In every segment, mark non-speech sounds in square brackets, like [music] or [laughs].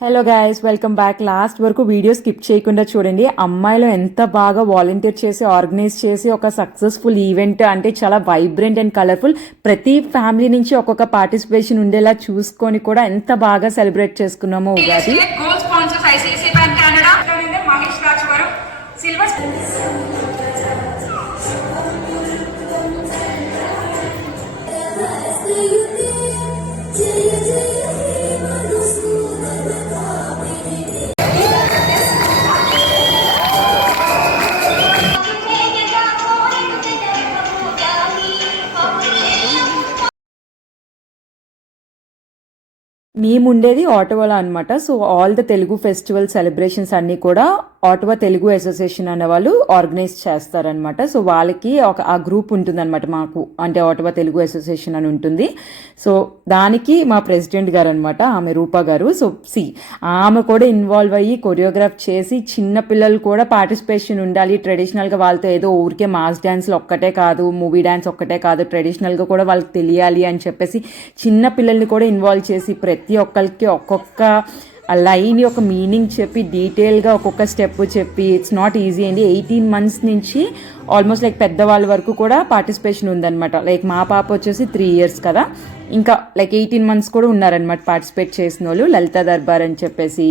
Hello guys welcome back last వరకు video skip చేయకుండా చూడండి. అమ్మాయిలు ఎంత బాగా వాలంటీర్ చేసి ఆర్గనైజ్ చేసి ఒక సక్సెస్ఫుల్ ఈవెంట్ అంటే చాలా వైబ్రెంట్ అండ్ కలర్ఫుల్ ప్రతి ఫ్యామిలీ నుంచి ఒక్కొక్క పార్టిసిపేషన్ ఉండేలా చూసుకొని కూడా ఎంత బాగా సెలబ్రేట్ చేసుకున్నామో ఉగాది. సిల్వర్ మేము ఉండేది ఆటోవాలో అనమాట so all the Telugu festival celebrations అన్నీ కూడా ఆటోవా తెలుగు అసోసియేషన్ అనే వాళ్ళు ఆర్గనైజ్ చేస్తారనమాట సో వాళ్ళకి ఒక ఆ గ్రూప్ ఉంటుందన్నమాట మాకు. అంటే ఆటోవా తెలుగు అసోసియేషన్ అని ఉంటుంది. సో దానికి మా ప్రెసిడెంట్ గారు అనమాట ఆమె రూపా గారు. సో సి ఆమె కూడా ఇన్వాల్వ్ అయ్యి కొరియోగ్రాఫ్ చేసి చిన్న పిల్లలు కూడా పార్టిసిపేషన్ ఉండాలి. ట్రెడిషనల్గా వాళ్ళతో ఏదో ఊరికే మాస్ డ్యాన్స్లు ఒక్కటే కాదు మూవీ డ్యాన్స్ ఒక్కటే కాదు. ట్రెడిషనల్గా కూడా వాళ్ళకి తెలియాలి అని చెప్పేసి చిన్న పిల్లల్ని కూడా ఇన్వాల్వ్ చేసి ప్రతి ఒక్కరికి ఒక్కొక్క ఆ లైన్ యొక్క మీనింగ్ చెప్పి డీటెయిల్గా ఒక్కొక్క స్టెప్ చెప్పి ఇట్స్ నాట్ ఈజీ అండి. ఎయిటీన్ మంత్స్ నుంచి ఆల్మోస్ట్ లైక్ పెద్దవాళ్ళ వరకు కూడా పార్టిసిపేషన్ ఉందన్నమాట. లైక్ మా పాప వచ్చేసి త్రీ ఇయర్స్ కదా. ఇంకా లైక్ ఎయిటీన్ మంత్స్ కూడా ఉన్నారనమాట పార్టిసిపేట్ చేసిన వాళ్ళు. లలిత దర్బార్ అని చెప్పేసి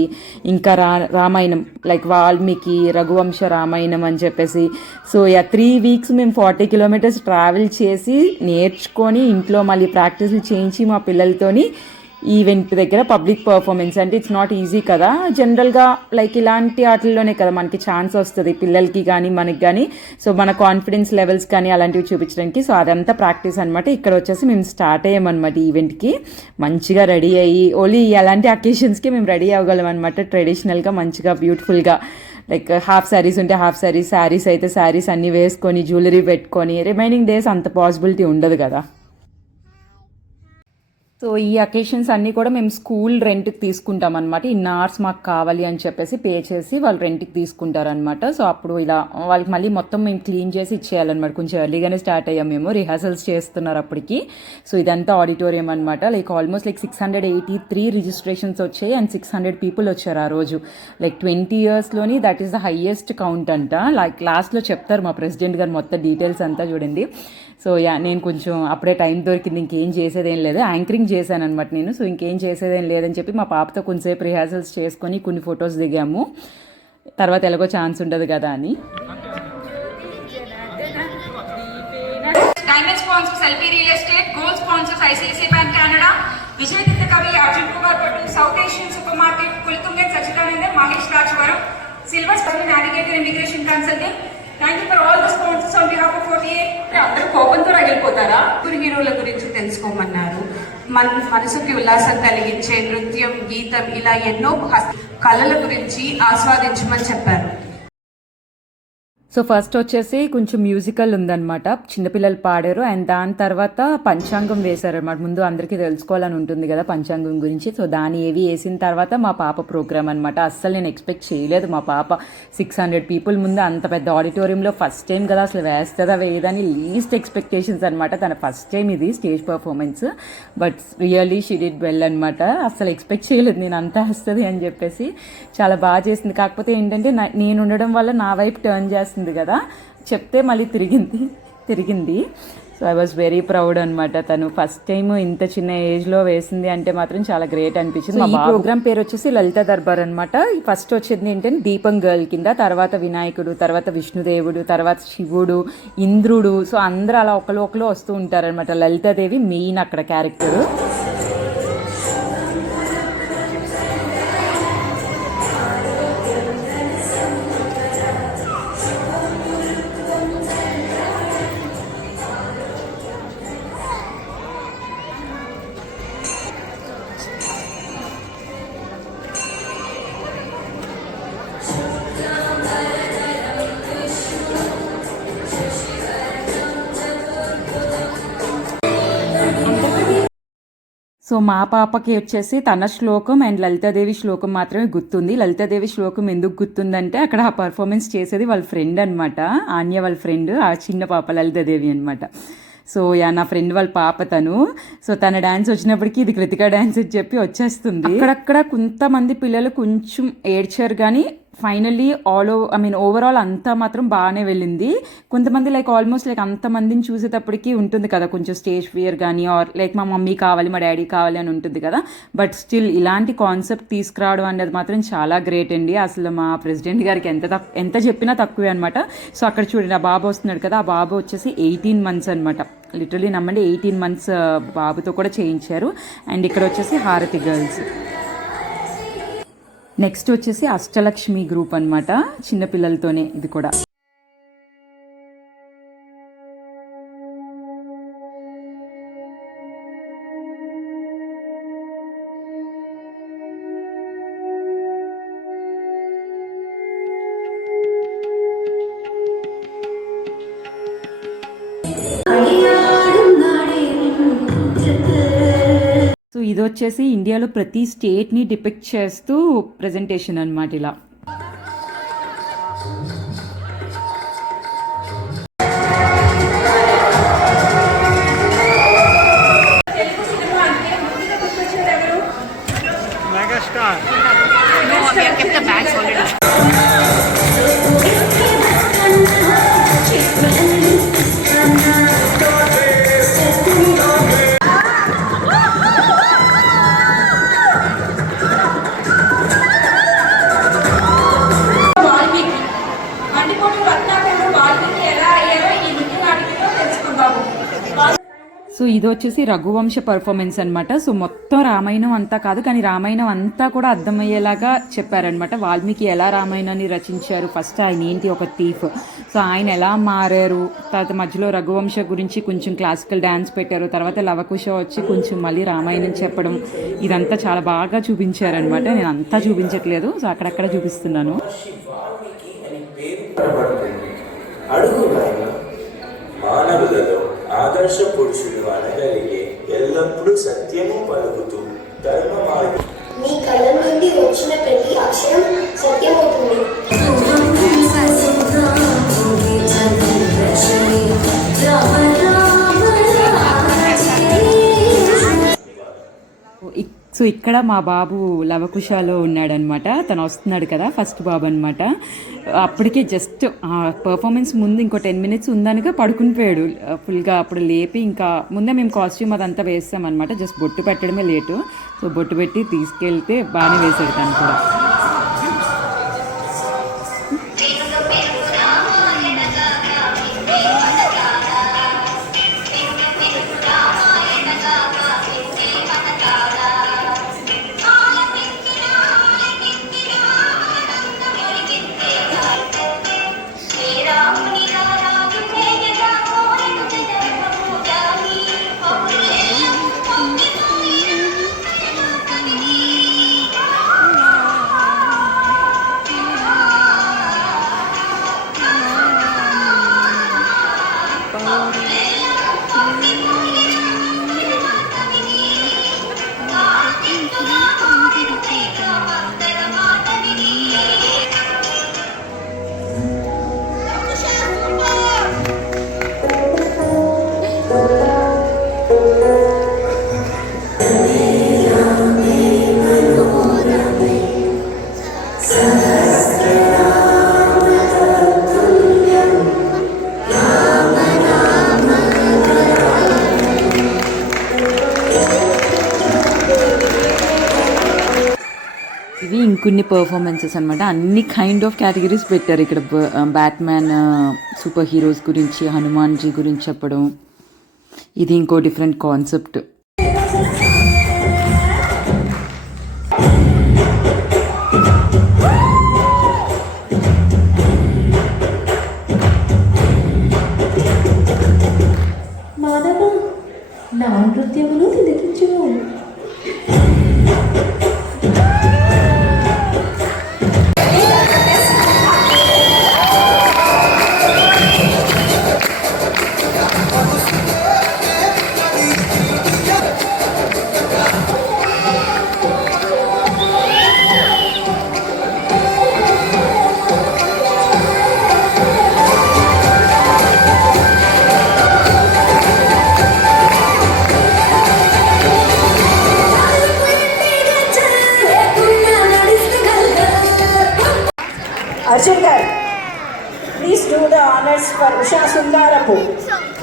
ఇంకా రా రామాయణం లైక్ వాల్మీకి రఘువంశ రామాయణం అని చెప్పేసి. సో యా త్రీ వీక్స్ మేము ఫార్టీ కిలోమీటర్స్ ట్రావెల్ చేసి నేర్చుకొని ఇంట్లో మళ్ళీ ప్రాక్టీస్లు చేయించి మా పిల్లలతోని ఈవెంట్ దగ్గర పబ్లిక్ పర్ఫార్మెన్స్. అంటే ఇట్స్ నాట్ ఈజీ కదా. జనరల్గా లైక్ ఇలాంటి వాటిల్లోనే కదా మనకి ఛాన్స్ వస్తుంది పిల్లలకి కానీ మనకి కానీ సో మన కాన్ఫిడెన్స్ లెవెల్స్ కానీ అలాంటివి చూపించడానికి. సో అదంతా ప్రాక్టీస్ అనమాట ఇక్కడ వచ్చేసి మేము స్టార్ట్ అయ్యామన్నమాట ఈవెంట్కి. మంచిగా రెడీ అయ్యి ఓన్లీ ఎలాంటి అకేషన్స్కి మేము రెడీ అవ్వగలం అనమాట ట్రెడిషనల్గా మంచిగా బ్యూటిఫుల్గా లైక్ హాఫ్ శారీస్ ఉంటే హాఫ్ శారీస్ శారీస్ అయితే శారీస్ అన్నీ వేసుకొని జ్యువెలరీ పెట్టుకొని రిమైనింగ్ డేస్ అంత పాసిబిలిటీ ఉండదు కదా. సో ఈ అకేషన్స్ అన్నీ కూడా మేము స్కూల్ రెంట్కి తీసుకుంటాం అనమాట ఇన్ని అవర్స్ మాకు కావాలి అని చెప్పేసి పే చేసి వాళ్ళు రెంట్కి తీసుకుంటారనమాట సో అప్పుడు ఇలా వాళ్ళకి మళ్ళీ మొత్తం మేము క్లీన్ చేసి ఇచ్చేయాలన్నమాట. కొంచెం ఎర్లీగానే స్టార్ట్ అయ్యాం మేము. రిహార్సల్స్ చేస్తున్నారు అప్పటికి. సో ఇదంతా ఆడిటోరియం అనమాట like almost like six hundred eighty three registrations వచ్చాయి అండ్ సిక్స్ హండ్రెడ్ పీపుల్ వచ్చారు ఆ రోజు. Like twenty ఇయర్స్లోని that is the highest count అంట. లైక్ లాస్ట్లో చెప్తారు మా ప్రెసిడెంట్ గారు మొత్తం డీటెయిల్స్ అంతా చూడండి. సో యా నేను కొంచెం అప్పుడే టైం దొరికింది ఇంకేం చేసేదేం లేదు. యాంకరింగ్ చేశాను అనమాట నేను. సో ఇంకేం చేసేదేం లేదని చెప్పి మా పాపతో కొంచెంసేపు రిహార్సల్స్ చేసుకొని కొన్ని ఫొటోస్ దిగాము. తర్వాత ఎలాగో ఛాన్స్ ఉండదు కదా అని. Diamond sponsors LP real estate gold sponsors ICICI bank Canada Vijay Datta Kavi Arjun Kumar south Asian super market Kulthungan Sachidanandan Mahesh Raj Varam silver special navigator immigration consulting thank you for all the sponsors on behalf of forty అందరూ కోపంతో రగిలిపోతారా? గురు హీరోల గురించి తెలుసుకోమన్నారు. మన మనసుకి ఉల్లాసం కలిగించే నృత్యం గీతం ఇలా ఎన్నో కళల గురించి ఆస్వాదించమని చెప్పారు. సో ఫస్ట్ వచ్చేసి కొంచెం మ్యూజికల్ ఉందన్నమాట. చిన్నపిల్లలు పాడారు. అండ్ దాని తర్వాత పంచాంగం వేశారనమాట ముందు అందరికీ తెలుసుకోవాలని ఉంటుంది కదా పంచాంగం గురించి. సో దాని ఏవి వేసిన తర్వాత మా పాప ప్రోగ్రామ్ అనమాట అస్సలు నేను ఎక్స్పెక్ట్ చేయలేదు మా పాప. సిక్స్ హండ్రెడ్ పీపుల్ ముందు అంత పెద్ద ఆడిటోరియంలో ఫస్ట్ టైం కదా అసలు వేస్తుందా వేయదని లీస్ట్ ఎక్స్పెక్టేషన్స్ అనమాట తన ఫస్ట్ టైం ఇది stage performance but really she did well అనమాట అసలు ఎక్స్పెక్ట్ చేయలేదు నేను అంతా వేస్తుంది అని చెప్పేసి. చాలా బాగా చేసింది. కాకపోతే ఏంటంటే నేను ఉండడం వల్ల నా వైపు టర్న్ చేస్తుంది. కదా? చెప్తే మళ్ళీ తిరిగింది తిరిగింది. So I was very proud అనమాట తను ఫస్ట్ టైం ఇంత చిన్న ఏజ్లో వేసింది అంటే మాత్రం చాలా గ్రేట్ అనిపించింది. మా ప్రోగ్రామ్ పేరు వచ్చేసి లలిత దర్బార్ అనమాట ఫస్ట్ వచ్చేది ఏంటంటే దీపం గర్ల్ కింద తర్వాత వినాయకుడు తర్వాత విష్ణుదేవుడు తర్వాత శివుడు ఇంద్రుడు. సో అందరూ అలా ఒకరు ఒకరు వస్తూ ఉంటారనమాట లలితాదేవి మెయిన్ అక్కడ క్యారెక్టర్ సో మా పాపకి వచ్చేసి తన శ్లోకం అండ్ లలితాదేవి శ్లోకం మాత్రమే గుర్తుంది. లలితాదేవి శ్లోకం ఎందుకు గుర్తుందంటే అక్కడ ఆ పర్ఫార్మెన్స్ చేసేది వాళ్ళ ఫ్రెండ్ అనమాట ఆన్య వాళ్ళ ఫ్రెండ్ ఆ చిన్న పాప లలితాదేవి అనమాట సో యా నా ఫ్రెండ్ వాళ్ళ పాప తను. సో తన డాన్స్ వచ్చినప్పటికీ ఇది కృతిక డాన్స్ అని చెప్పి వచ్చేస్తుంది. అక్కడక్కడ కొంతమంది పిల్లలు కొంచెం ఏడ్చారు కానీ finally all over I mean overall అంతా మాత్రం బాగానే వెళ్ళింది. కొంతమంది లైక్ ఆల్మోస్ట్ లైక్ అంతమందిని చూసేటప్పటికి ఉంటుంది కదా కొంచెం స్టేజ్ ఫియర్ కానీ ఆర్ లైక్ మా మమ్మీ కావాలి మా డాడీ కావాలి అని ఉంటుంది కదా. బట్ స్టిల్ ఇలాంటి కాన్సెప్ట్ తీసుకురావడం అనేది మాత్రం చాలా గ్రేట్ అండి. అసలు మా ప్రెసిడెంట్ గారికి ఎంత తక్- ఎంత చెప్పినా తక్కువే అనమాట సో అక్కడ చూడండి ఆ బాబు వస్తున్నాడు కదా ఆ బాబు వచ్చేసి ఎయిటీన్ మంత్స్ అనమాట లిటరలీ నమ్మండి ఎయిటీన్ మంత్స్ uh, బాబుతో కూడా చేయించారు. అండ్ ఇక్కడ వచ్చేసి హారతి గర్ల్స్ నెక్స్ట్ వచ్చేసి అష్టలక్ష్మి గ్రూప్ అన్నమాట. చిన్నపిల్లలతోనే ఇది కూడా. ఇది వచ్చేసి ఇండియాలో ప్రతి స్టేట్ని డిపెక్ట్ చేస్తూ ప్రజెంటేషన్ అన్నమాట ఇలా. సో ఇది వచ్చేసి రఘువంశ పర్ఫార్మెన్స్ అన్నమాట. సో మొత్తం రామాయణం అంతా కాదు కానీ రామాయణం అంతా కూడా అర్థమయ్యేలాగా చెప్పారనమాట వాల్మీకి ఎలా రామాయణాన్ని రచించారు ఫస్ట్ ఆయన ఏంటి ఒక థీఫ్ సో ఆయన ఎలా మారారు? తర్వాత మధ్యలో రఘువంశ గురించి కొంచెం క్లాసికల్ డ్యాన్స్ పెట్టారు. తర్వాత లవకుశ వచ్చి కొంచెం మళ్ళీ రామాయణం చెప్పడం ఇదంతా చాలా బాగా చూపించారనమాట నేను అంతా చూపించట్లేదు సో అక్కడక్కడ చూపిస్తున్నాను. అడుగు ఆదర్శ పురుషుడు అనగలిగే ఎల్లప్పుడూ సత్యము పలుకుతూ ధర్మ మార్గం మీ కళ్ళ నుండి వచ్చిన ప్రతి అక్షరం సత్యము సో ఇక్కడ మా బాబు లవకుశలో ఉన్నాడనమాట. తను వస్తున్నాడు కదా ఫస్ట్ బాబు అనమాట. అప్పటికే జస్ట్ పర్ఫార్మెన్స్ ముందు ఇంకో టెన్ మినిట్స్ ఉందనుక పడుకుని పోయాడు. ఫుల్గా అప్పుడు లేపి ఇంకా ముందే మేము కాస్ట్యూమ్ అదంతా వేసామన్నమాట జస్ట్ బొట్టు పెట్టడమే లేటు. సో బొట్టు పెట్టి తీసుకెళ్తే బాగానే వేసాడు తను కూడా. కొన్ని పర్ఫార్మెన్సెస్ అనమాట అన్ని కైండ్ ఆఫ్ కేటగిరీస్ పెట్టారు ఇక్కడ. బ్యాట్మ్యాన్ సూపర్ హీరోస్ గురించి హనుమాన్ జీ గురించి చెప్పడం. ఇది ఇంకో డిఫరెంట్ కాన్సెప్ట్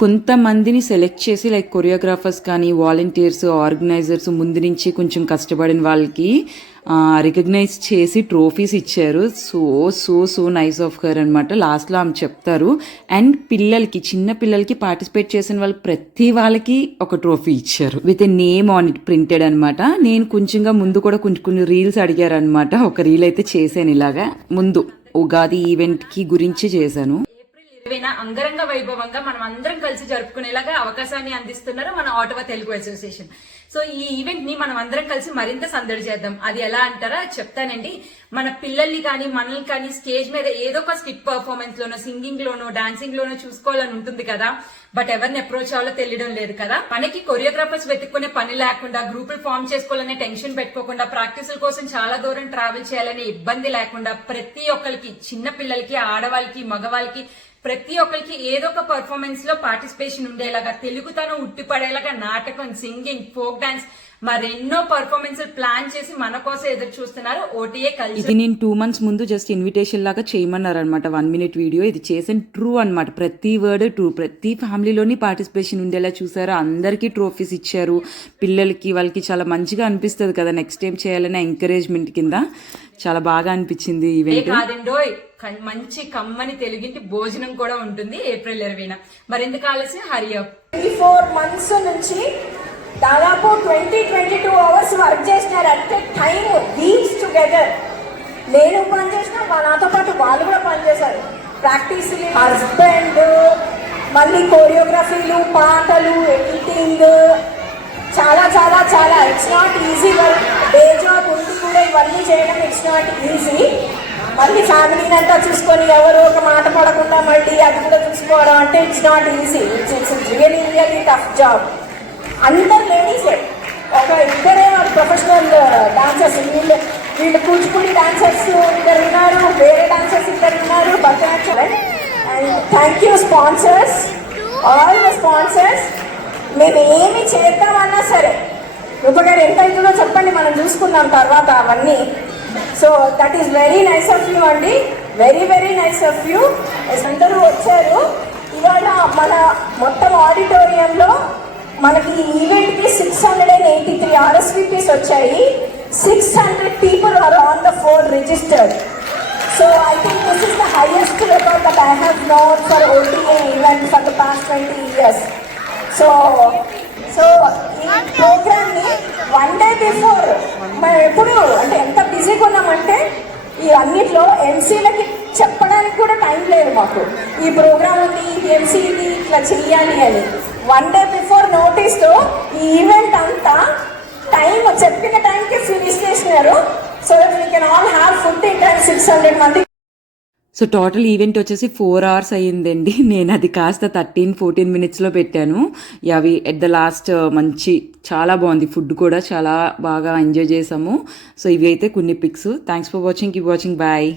కొంతమందిని సెలెక్ట్ చేసి లైక్ కొరియోగ్రాఫర్స్ కానీ వాలంటీర్స్ ఆర్గనైజర్స్ ముందు నుంచి కొంచెం కష్టపడిన వాళ్ళకి రికగ్నైజ్ చేసి ట్రోఫీస్ ఇచ్చారు. So so so nice of her అనమాట లాస్ట్లో ఆమె చెప్తారు. అండ్ పిల్లలకి చిన్న పిల్లలకి పార్టిసిపేట్ చేసిన వాళ్ళు ప్రతి వాళ్ళకి ఒక ట్రోఫీ ఇచ్చారు. With a name on it printed అనమాట నేను కొంచెంగా ముందు కూడా కొంచెం కొన్ని రీల్స్ అడిగారు అనమాట ఒక రీల్ అయితే చేశాను ఇలాగా. ముందు ఉగాది ఈవెంట్కి గురించి చేశాను. ఏప్రిల్ అంగరంగ వైభవంగా మనం అందరం కలిసి జరుపుకునేలాగా అవకాశాన్ని అందిస్తున్నారు మన ఆటవా తెలుగు అసోసియేషన్. సో ఈ ఈవెంట్ని మనం అందరం కలిసి మరింత సందడి చేద్దాం. అది ఎలా అంటారా? చెప్తానండి. మన పిల్లల్ని కానీ మనల్ని కానీ స్టేజ్ మీద ఏదో ఒక స్కిట్ పర్ఫార్మెన్స్ లోనో సింగింగ్ లోనో డాన్సింగ్ లోనో చూసుకోవాలని ఉంటుంది కదా. బట్ ఎవరిని అప్రోచ్ అవ్వాలో తెలియడం లేదు కదా. మనకి కొరియోగ్రాఫర్స్ వెతుక్కునే పని లేకుండా గ్రూపులు ఫామ్ చేసుకోవాలనే టెన్షన్ పెట్టుకోకుండా ప్రాక్టీసుల కోసం చాలా దూరం ట్రావెల్ చేయాలనే ఇబ్బంది లేకుండా ప్రతి ఒక్కరికి చిన్న పిల్లలకి ఆడవాళ్ళకి మగవాళ్ళకి ప్రతి ఒక్కరికి ఏదో ఒక పర్ఫార్మెన్స్లో పార్టిసిపేషన్ ఉండేలాగా తెలుగుతనం ఉట్టిపడేలాగా నాటకం సింగింగ్ ఫోక్ డాన్స్ మరెన్నో పర్ఫార్మెన్స్ ప్లాన్ చేసి మన కోసం ఎదురు చూస్తున్నారు ఓటీఏ కల్చర్ ఇది నేను టూ మంత్స్ ముందు జస్ట్ ఇన్విటేషన్ లాగా చేయమన్నారు అనమాట వన్ మినిట్ వీడియో ఇది చేసిన ట్రూ అన్నమాట. ప్రతి వర్డ్ ట్రూ ప్రతి ఫ్యామిలీలోని పార్టిసిపేషన్ ఉండేలా చూసారు. అందరికీ ట్రోఫీస్ ఇచ్చారు. పిల్లలకి వాళ్ళకి చాలా మంచిగా అనిపిస్తుంది కదా. నెక్స్ట్ టైం చేయాలనే ఎంకరేజ్మెంట్ కింద. చాలా బాగా అనిపించింది ఈవెంట్ కాదండోయ్. మంచి కమ్మని తెలుగింటి భోజనం కూడా ఉంటుంది ఏప్రిల్ ఇరవైన. మరింత ఆలస్యం? హరియప్ ట్వంటీ ఫోర్ మంత్స్ నుంచి దాదాపు twenty twenty two hours work చేసినారు అట్ టైం వీక్స్ టుగెదర్ నేను పనిచేసిన మా నాతో పాటు వాళ్ళు కూడా పనిచేశారు ప్రాక్టీస్ హస్బెండ్ మళ్ళీ కోరియోగ్రఫీలు పాటలు ఎడిటింగ్ చాలా చాలా చాలా. It's not easy work day job ఉండి కూడా ఇవన్నీ చేయడం ఇట్స్ నాట్ ఈజీ మళ్ళీ ఫ్యామిలీని అంతా చూసుకొని ఎవరు ఒక మాట పడకుండా మళ్ళీ అది కూడా చూసుకోవడం అంటే it's not easy it's it's really really tough job అందరు లేడీసే ఒక ఇద్దరే ప్రొఫెషనల్ డాన్సర్స్ uh, వీళ్ళు వీళ్ళు కూచిపూడి డాన్సర్స్ ఇద్దరు ఉన్నారు వేరే డాన్సర్స్ ఇద్దరు ఉన్నారు Bharatanatyam and thank you sponsors all the sponsors మేము ఏమి చేద్దామన్నా సరే. రూపగారు ఎంత అవుతుందో చెప్పండి మనం చూసుకుందాం తర్వాత అవన్నీ. So that is very nice of you అండి very very nice of you అందరూ వచ్చారు. ఇవాళ మన మొత్తం ఆడిటోరియంలో మనకి ఈ ఈవెంట్కి six hundred and eighty three RSVPs వచ్చాయి. Six hundred people are on the four registered so I think this is the highest record that I have known for OTA event for the past twenty years so so ఈ ప్రోగ్రామ్ని one day before మనం ఎప్పుడు? అంటే ఎంత బిజీగా ఉన్నామంటే ఈ అన్నిట్లో ఎంసీలకి చెప్పడానికి కూడా టైం లేదు మాకు. ఈ ప్రోగ్రామ్ ఉంది ఇది ఇది ఇట్లా చెయ్యాలి అని. వన్ డే బిఫోర్ నోటీస్తో ఈ ఈవెంట్ అంతా టైం చెప్పిన టైంకి ఫినిష్ చేసినారు. So that we can all have food in six hundred మంది సో టోటల్ ఈవెంట్ వచ్చేసి ఫోర్ అవర్స్ అయ్యిందండి. [laughs] నేను అది కాస్త థర్టీన్ ఫోర్టీన్ మినిట్స్లో పెట్టాను. అవి ఎట్ ద లాస్ట్ మంచి చాలా బాగుంది. ఫుడ్ కూడా చాలా బాగా ఎంజాయ్ చేసాము. సో ఇవి అయితే కొన్ని pics thanks for watching keep watching bye